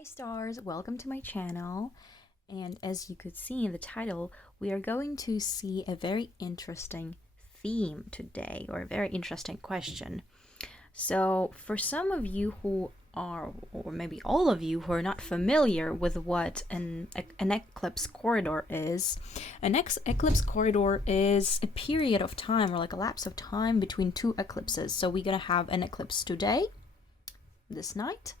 Hi stars, welcome to my channel. And as you could see in the title, we are going to see a very interesting theme today, or a very interesting question. So for some of you who are, or maybe all of you who are not familiar with what an eclipse corridor is, an eclipse corridor is a period of time, or like a lapse of time between two eclipses. So we're gonna have an eclipse today, this night,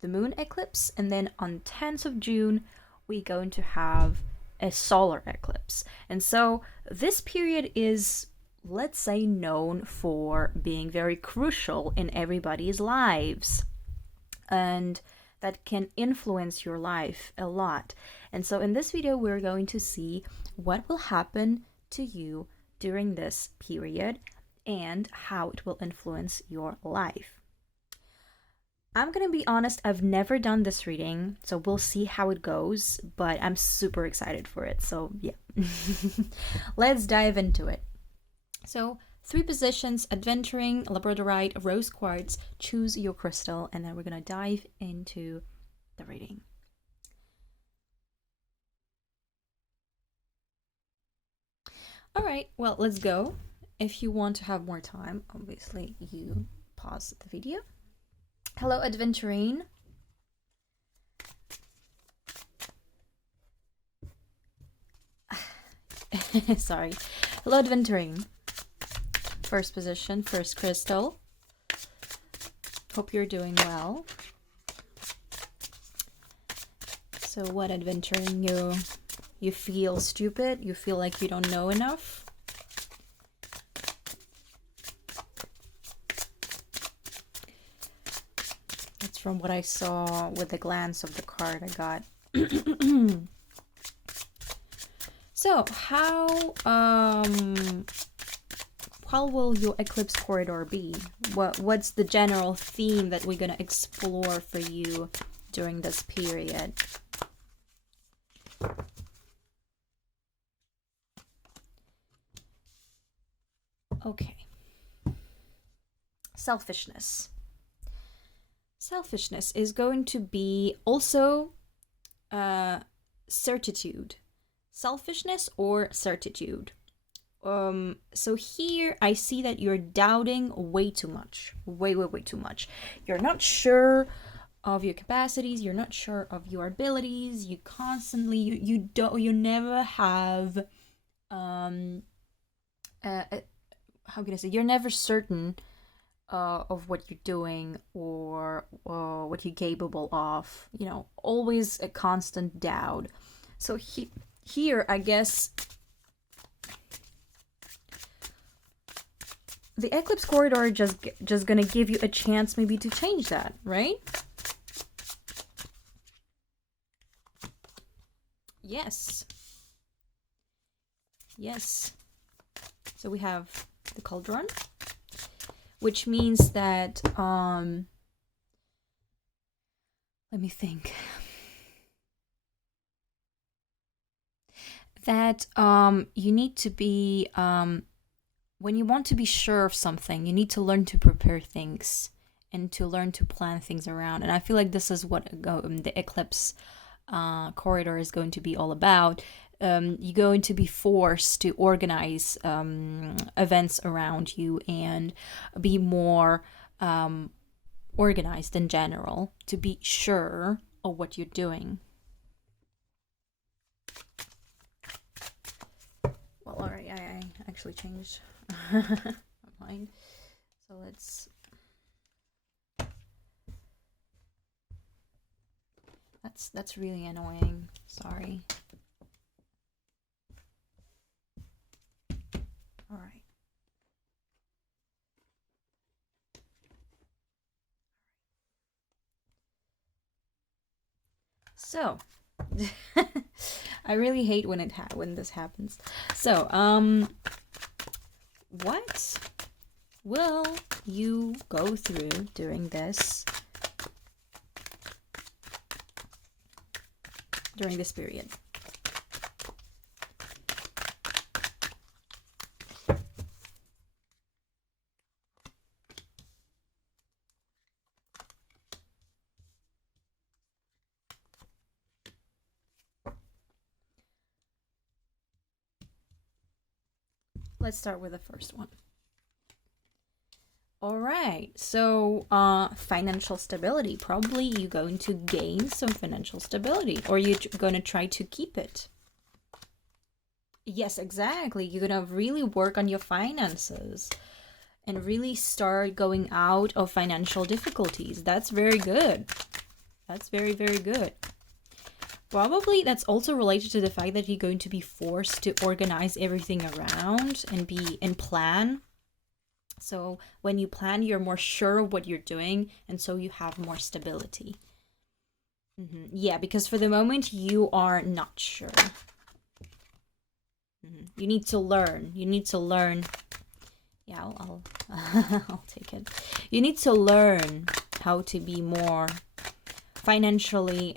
the moon eclipse, and then on 10th of June we're going to have a solar eclipse. And so this period is, let's say, known for being very crucial in everybody's lives, and that can influence your life a lot. And so in this video we're going to see what will happen to you during this period and how it will influence your life. I'm gonna be honest, I've never done this reading, so we'll see how it goes, but I'm super excited for it, so yeah. Let's dive into it. So, 3 positions: adventuring, labradorite, rose quartz. Choose your crystal, and then we're gonna dive into the reading. Alright, well, let's go. If you want to have more time, obviously you pause the video. Hello, adventuring. Sorry. Hello, adventuring. First position, first crystal. Hope you're doing well. So what, adventuring? You feel stupid? You feel like you don't know enough? That's from what I saw with the glance of the card I got. So how will your eclipse corridor be? What's the general theme that we're gonna explore for you during this period? Okay. Selfishness. Selfishness is going to be also certitude. Selfishness or certitude. So here I see that you're doubting way too much. Way too much. You're not sure of your capacities, you're not sure of your abilities, you constantly you never have how can I say, you're never certain of what you're doing or what you're capable of, you know, always a constant doubt. So here I guess the eclipse corridor just gonna give you a chance maybe to change that, right? Yes. Yes. So we have the cauldron, which means that let me think. That you need to be when you want to be sure of something, you need to learn to prepare things and to learn to plan things around. And I feel like this is what the eclipse corridor is going to be all about. You're going to be forced to organize events around you and be more organized in general, to be sure of what you're doing. Well, alright, I actually changed my mind. So let's... That's really annoying. Sorry. Alright. So, I really hate when this happens. So, what will you go through during this period? Let's start with the first one. All right, so financial stability. Probably you're going to gain some financial stability, or you're going to try to keep it. Yes, exactly. You're going to really work on your finances and really start going out of financial difficulties. That's very good. That's very, very good. Probably that's also related to the fact that you're going to be forced to organize everything around and plan. So when you plan, you're more sure of what you're doing, and so you have more stability. Yeah, because for the moment you are not sure. You need to learn. You need to learn. Yeah, I'll I'll take it. You need to learn how to be more financially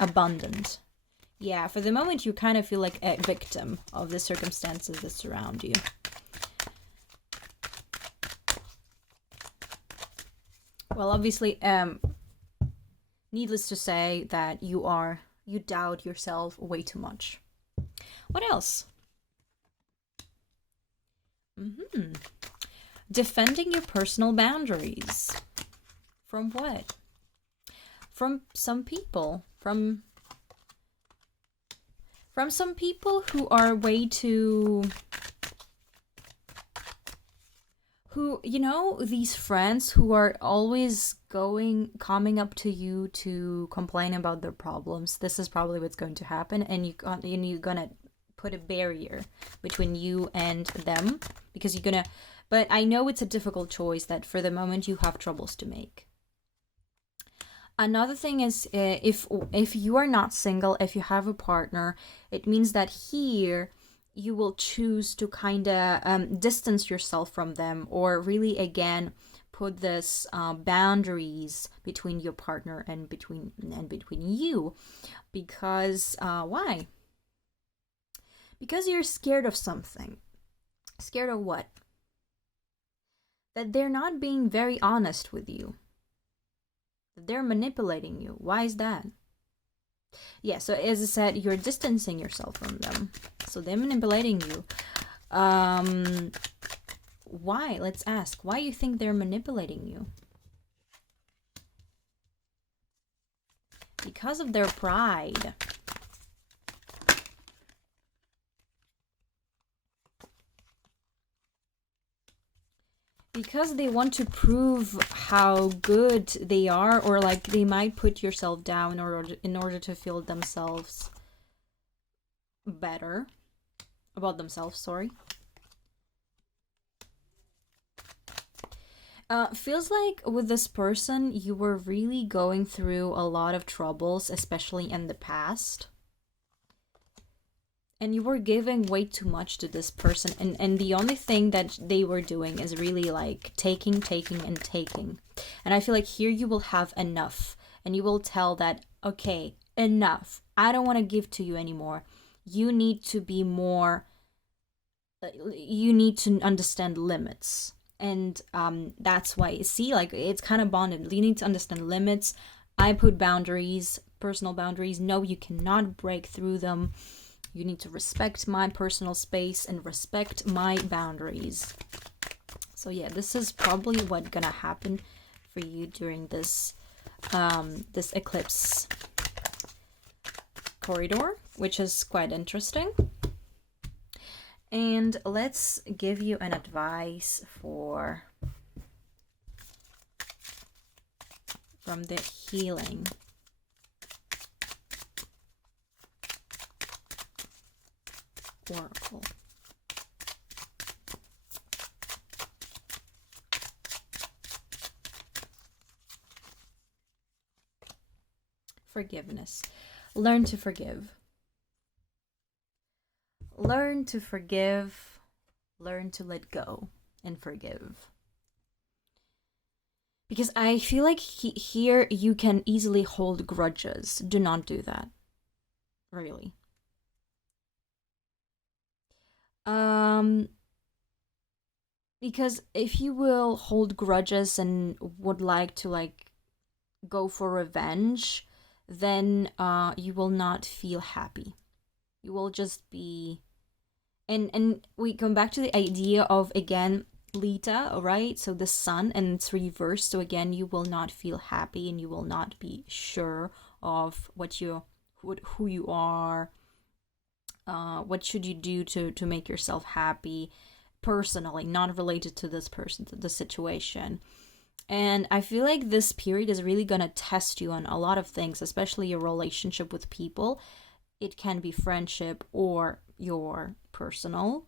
abundant. Yeah, for the moment you kind of feel like a victim of the circumstances that surround you. Well, obviously, needless to say that you doubt yourself way too much. What else? Defending your personal boundaries. From what? From some people. From some people who are way too... Who, you know, these friends who are always coming up to you to complain about their problems. This is probably what's going to happen, and you're gonna put a barrier between you and them, because you're gonna... But I know it's a difficult choice that for the moment you have troubles to make. Another thing is, if you are not single, if you have a partner, it means that here you will choose to kind of distance yourself from them, or really again put this boundaries between your partner and between you, because why? Because you're scared of something. Scared of what? That they're not being very honest with you. That they're manipulating you. Why is that? Yeah, so as I said, you're distancing yourself from them. So they're manipulating you. Why? Let's ask. Why you think they're manipulating you? Because of their pride. Because they want to prove how good they are, or like they might put yourself down in order to feel themselves better about themselves, sorry. Feels like with this person you were really going through a lot of troubles, especially in the past. And you were giving way too much to this person, and the only thing that they were doing is really like taking and taking. And I feel like here you will have enough, and you will tell that, okay, enough, I don't want to give to you anymore. You need to be more, you need to understand limits. And that's why, see, like it's kind of bonded. You need to understand limits. I put boundaries, personal boundaries. No, you cannot break through them. You need to respect my personal space and respect my boundaries. So yeah, this is probably what's gonna happen for you during this this eclipse corridor, which is quite interesting. And let's give you an advice from the healing. Oracle. Forgiveness. Learn to forgive. Learn to forgive. Learn to let go and forgive. Because I feel like here you can easily hold grudges. Do not do that. Really. Because if you will hold grudges and would like to like go for revenge, then you will not feel happy. You will just be And we come back to the idea of, again, Lita, right? So the sun, and it's reversed. So again, you will not feel happy, and you will not be sure of who you are. What should you do to make yourself happy personally, not related to this person, to the situation. And I feel like this period is really gonna test you on a lot of things, especially your relationship with people. It can be friendship or your personal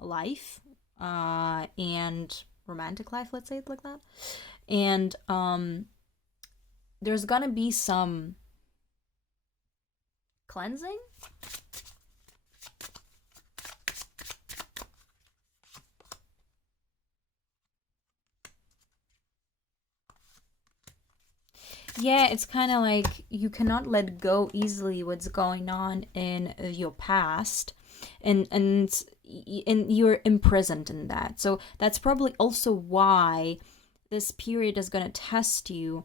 life, and romantic life, let's say it like that. And there's gonna be some cleansing. Yeah, it's kind of like you cannot let go easily what's going on in your past, and you're imprisoned in that. So that's probably also why this period is going to test you,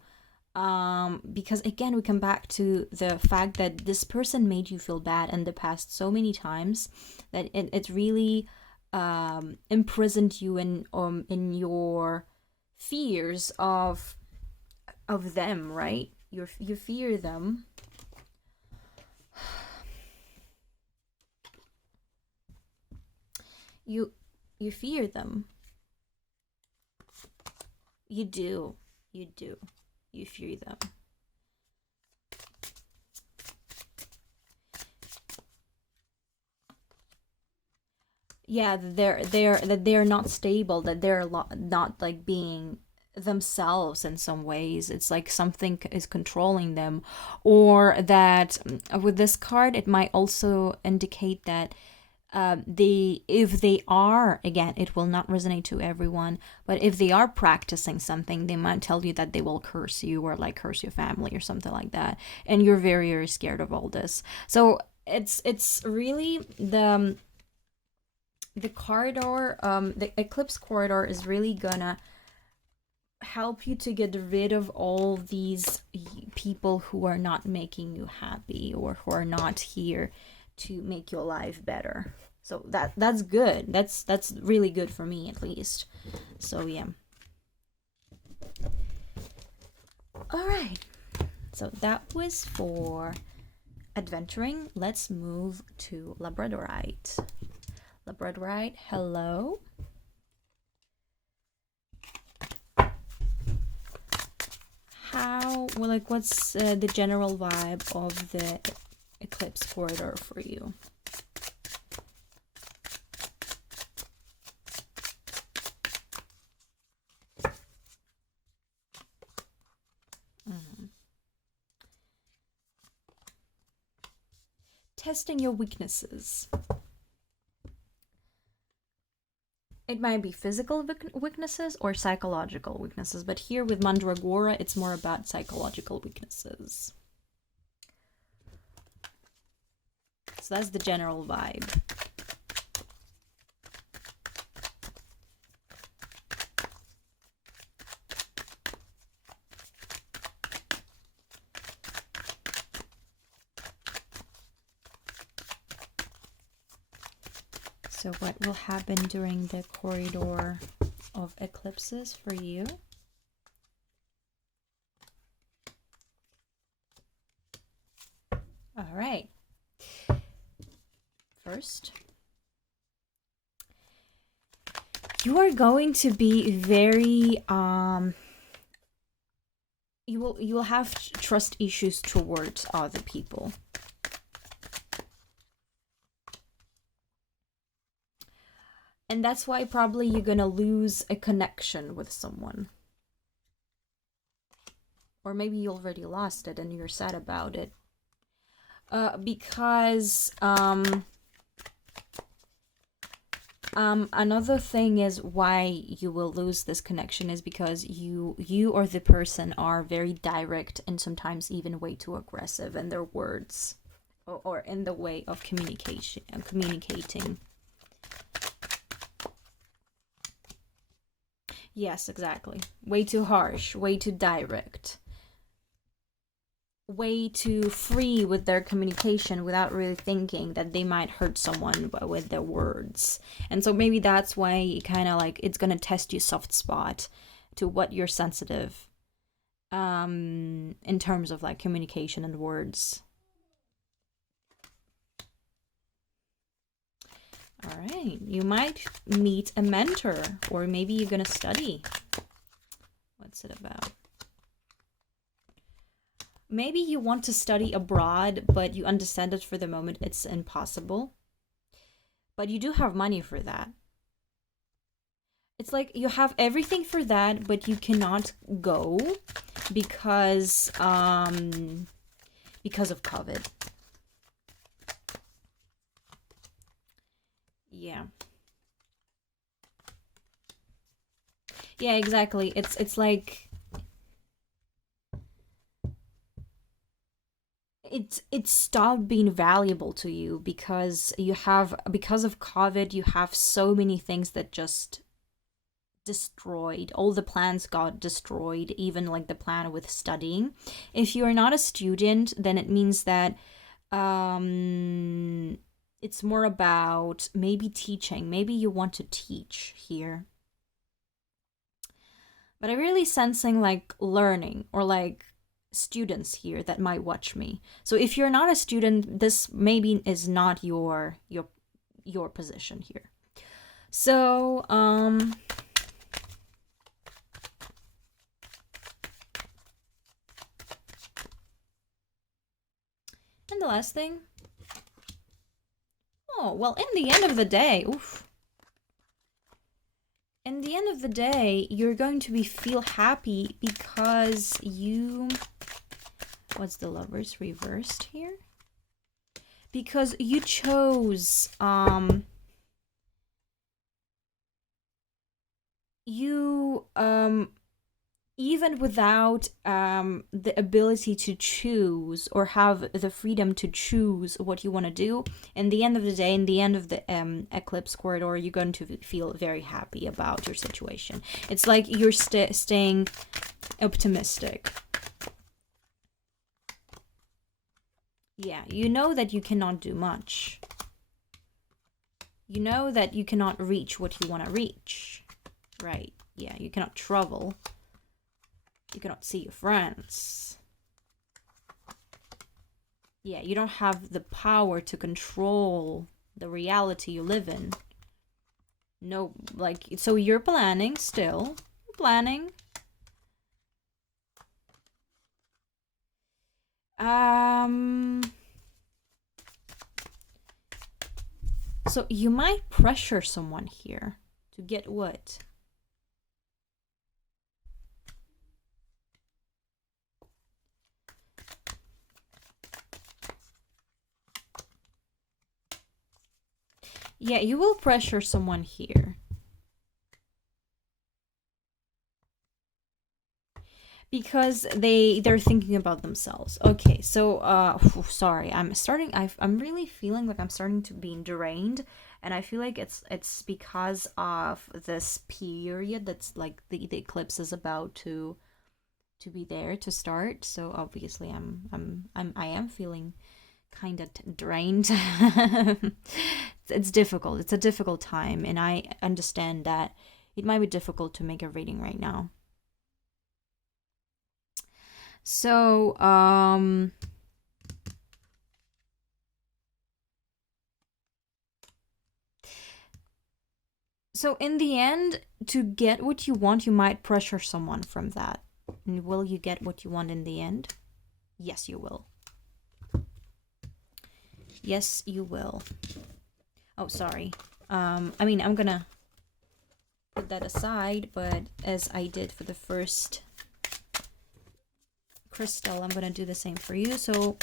because again we come back to the fact that this person made you feel bad in the past so many times that it really imprisoned you in your fears of them, right? You fear them. You fear them. You do. You do. You fear them. Yeah, they're not stable, that they're not like being themselves in some ways. It's like something is controlling them, or that with this card it might also indicate that if they are, again, it will not resonate to everyone, but if they are practicing something, they might tell you that they will curse you, or like curse your family or something like that, and you're very, very scared of all this. So it's really the corridor, the eclipse corridor is really gonna help you to get rid of all these people who are not making you happy, or who are not here to make your life better. So that's good. That's really good for me, at least. So yeah. All right. So that was for adventuring. Let's move to Labradorite. Labradorite, hello. What's the general vibe of the eclipse corridor for you? Mm-hmm. Testing your weaknesses. It might be physical weaknesses or psychological weaknesses, but here with Mandragora, it's more about psychological weaknesses. So that's the general vibe. So what will happen during the corridor of eclipses for you? All right. First, you are going to be very you will have trust issues towards other people. And that's why probably you're gonna lose a connection with someone. Or maybe you already lost it and you're sad about it. Because another thing is why you will lose this connection is because you or the person are very direct and sometimes even way too aggressive in their words, or in the way of communicating. Yes, exactly. Way too harsh, way too direct. way too free with their communication without really thinking that they might hurt someone with their words. And so maybe that's why it kind of like it's gonna test you soft spot to what you're sensitive in terms of like communication and words. All right, you might meet a mentor, or maybe you're gonna study. What's it about? Maybe you want to study abroad, but you understand that for the moment it's impossible. But you do have money for that. It's like you have everything for that, but you cannot go because of COVID. Yeah. Yeah, exactly. It's like it stopped being valuable to you because because of COVID, you have so many things that just destroyed. All the plans got destroyed, even like the plan with studying. If you're not a student, then it means that it's more about maybe teaching. Maybe you want to teach here. But I'm really sensing like learning or like students here that might watch me. So if you're not a student, this maybe is not your position here. So and the last thing. Oh, well, in the end of the day, oof. In the end of the day, you're going to feel happy because you, what's the Lovers reversed here? Because you chose you even without the ability to choose or have the freedom to choose what you want to do, in the end of the day, in the end of the eclipse corridor, you're going to feel very happy about your situation. It's like you're staying optimistic. Yeah, you know that you cannot do much. You know that you cannot reach what you want to reach. Right, yeah, you cannot travel. You cannot see your friends. Yeah, you don't have the power to control the reality you live in. No, like, so you're planning still. You're planning. So you might pressure someone here to get what? Yeah, you will pressure someone here. Because they're thinking about themselves. Okay, so sorry, I'm really feeling like I'm starting to be drained, and I feel like it's because of this period that's like the eclipse is about to be there to start. So obviously I am feeling kind of drained. It's difficult. It's a difficult time, and I understand that it might be difficult to make a reading right now. So, so in the end, to get what you want, you might pressure someone from that. And will you get what you want in the end? Yes, you will. Yes, you will. Oh, sorry. I mean, I'm gonna put that aside, but as I did for the first crystal, I'm gonna do the same for you. So,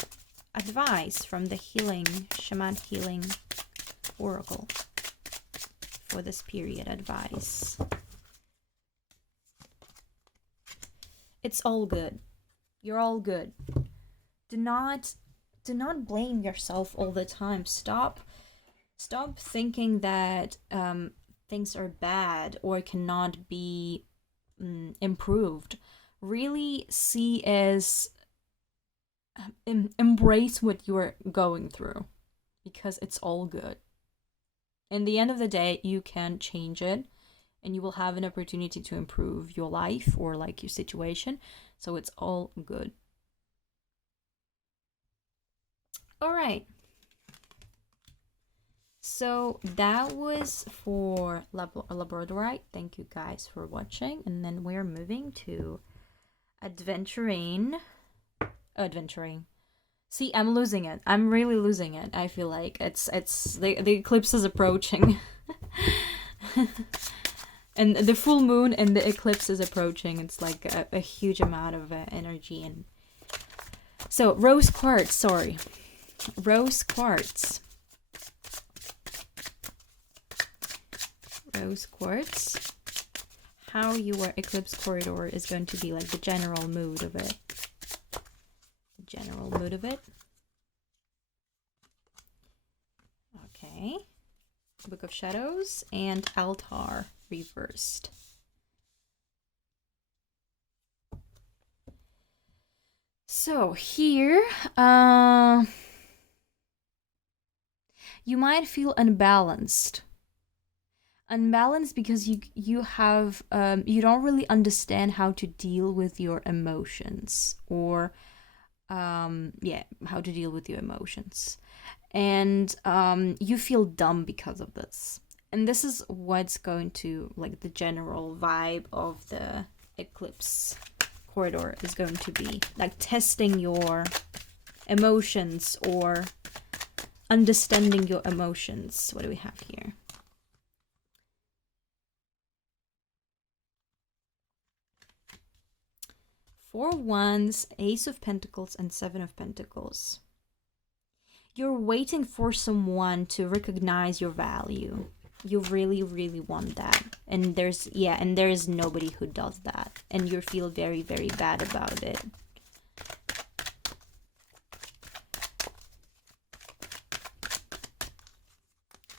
advice from the Shaman healing oracle for this period. Advice. It's all good. You're all good. Do not blame yourself all the time. Stop thinking that things are bad or cannot be improved. Really see as embrace what you are going through, because it's all good. In the end of the day, you can change it, and you will have an opportunity to improve your life or like your situation. So it's all good. All right. So that was for Labradorite. Thank you guys for watching. And then we're moving to adventuring. Adventuring. See, I'm losing it. I'm really losing it. I feel like it's the eclipse is approaching. And the full moon and the eclipse is approaching. It's like a huge amount of energy. And so rose quartz, sorry. Rose quartz. Rose quartz. How your eclipse corridor is going to be, like the general mood of it. General mood of it. Okay. Book of Shadows and Altar reversed. So here, you might feel unbalanced. Unbalanced because you have you don't really understand how to deal with your emotions, or how to deal with your emotions, and you feel dumb because of this. And this is what's going to, like, the general vibe of the eclipse corridor is going to be, like testing your emotions or understanding your emotions. What do we have here? Four Wands, Ace of Pentacles, and Seven of Pentacles. You're waiting for someone to recognize your value. You really, really want that. And there is nobody who does that. And you feel very, very bad about it.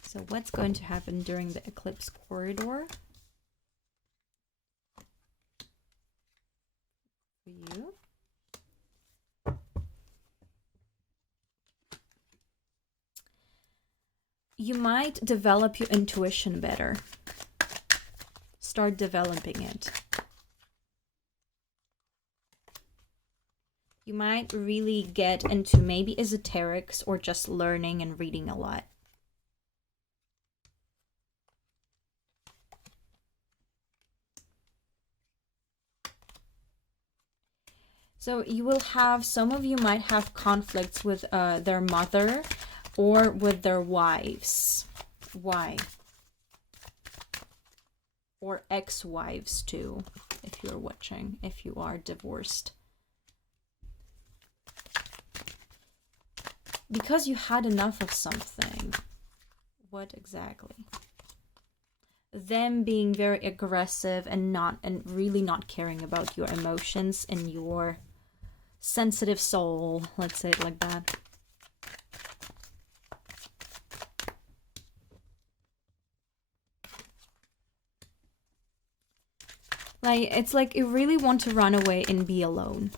So what's going to happen during the eclipse corridor for you? You might develop your intuition better. Start developing it. You might really get into maybe esoterics or just learning and reading a lot. So you will have, some of you might have conflicts with their mother or with their wives. Why? Or ex-wives too, if you're watching, if you are divorced. Because you had enough of something. What exactly? Them being very aggressive and really not caring about your emotions and your sensitive soul, let's say it like that. Like, it's like you really want to run away and be alone.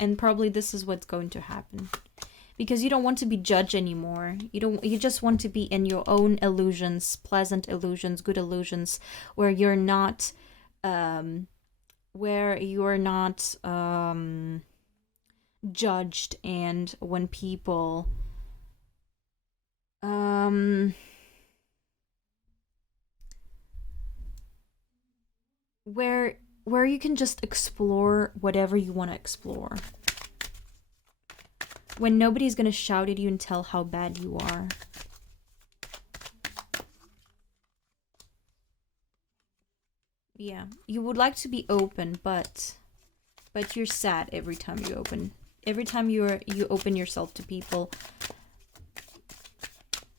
And probably this is what's going to happen. Because you don't want to be judged anymore. You just want to be in your own illusions, pleasant illusions, good illusions, where you're not judged, and when people where you can just explore whatever you want to explore. When nobody's gonna shout at you and tell how bad you are. Yeah, you would like to be open, but you're sad every time you open. Every time you open yourself to people,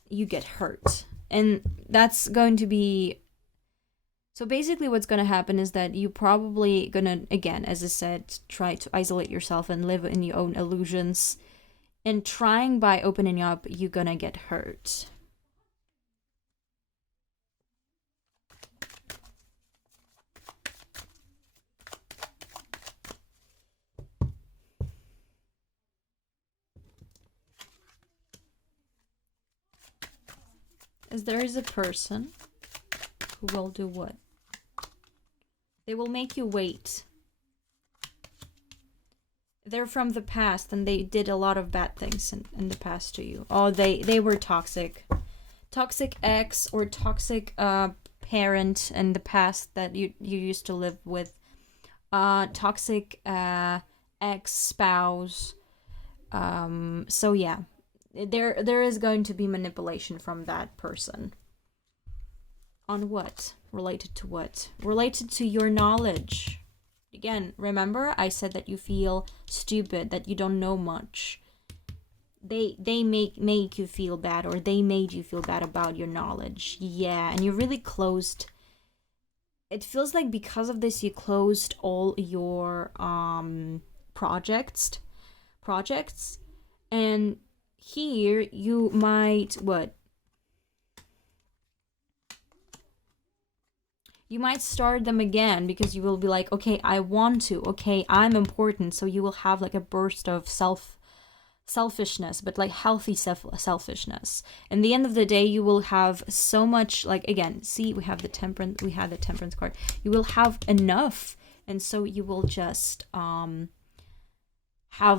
you get hurt. And that's going to be... So basically what's going to happen is that you probably gonna, again, as I said, try to isolate yourself and live in your own illusions. And trying by opening up, you're gonna get hurt. is there is a person who will do what? They will make you wait. They're from the past and they did a lot of bad things in the past to you. Oh, they were toxic. Toxic ex or toxic parent in the past that you used to live with. Toxic ex-spouse. So yeah. There is going to be manipulation from that person. On what? Related to what? Related to your knowledge. Again, remember I said that you feel stupid, that you don't know much. They make you feel bad, or they made you feel bad about your knowledge. Yeah, and you're really closed. It feels like because of this you closed all your projects, and here you might what? You might start them again because you will be like, okay, I want to, okay, I'm important. So you will have like a burst of selfishness, but like healthy selfishness. In the end of the day, you will have so much, like, again, see, we had the temperance card. You will have enough, and so you will just have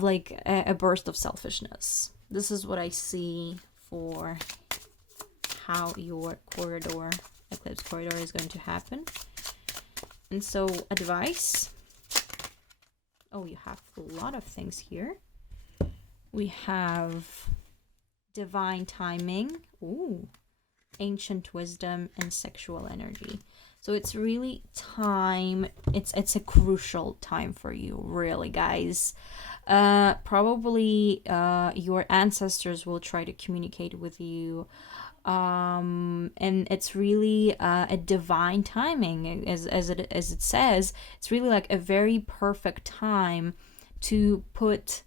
like a burst of selfishness. This is what I see for how your eclipse corridor is going to happen. And so advice. Oh, you have a lot of things here. We have divine timing. Ooh. Ancient wisdom and sexual energy. So it's really time. It's a crucial time for you, really, guys. Probably your ancestors will try to communicate with you. And it's really a divine timing, as it says. It's really like a very perfect time to put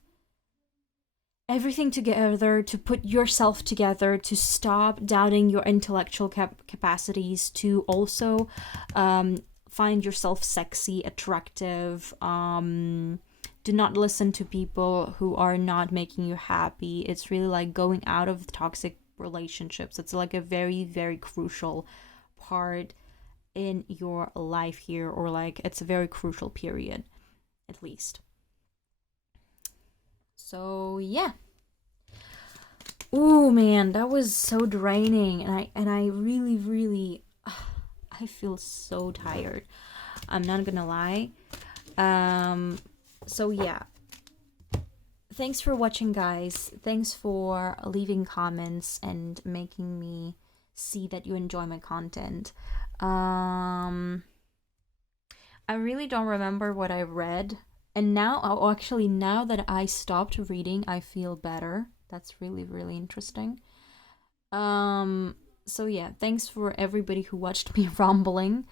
everything together, to put yourself together, to stop doubting your intellectual capacities, to also find yourself sexy, attractive. Do not listen to people who are not making you happy. It's really like going out of toxic relationships. It's like a very, very crucial part in your life here, or like it's a very crucial period, at least. So yeah. Ooh, man, that was so draining, and I really I feel so tired. I'm not gonna lie. So yeah. Thanks for watching, guys. Thanks for leaving comments and making me see that you enjoy my content. I really don't remember what I read. And now, actually, now that I stopped reading, I feel better. That's really, really interesting. So yeah, thanks for everybody who watched me rambling.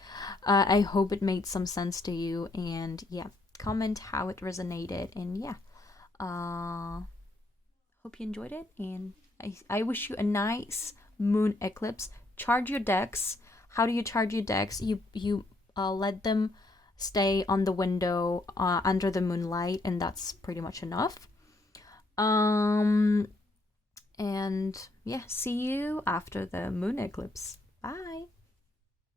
I hope it made some sense to you. And yeah, comment how it resonated. And yeah. Hope you enjoyed it, and I wish you a nice moon eclipse. Charge your decks. How do you charge your decks? You let them stay on the window under the moonlight, and that's pretty much enough. And yeah, see you after the moon eclipse. Bye.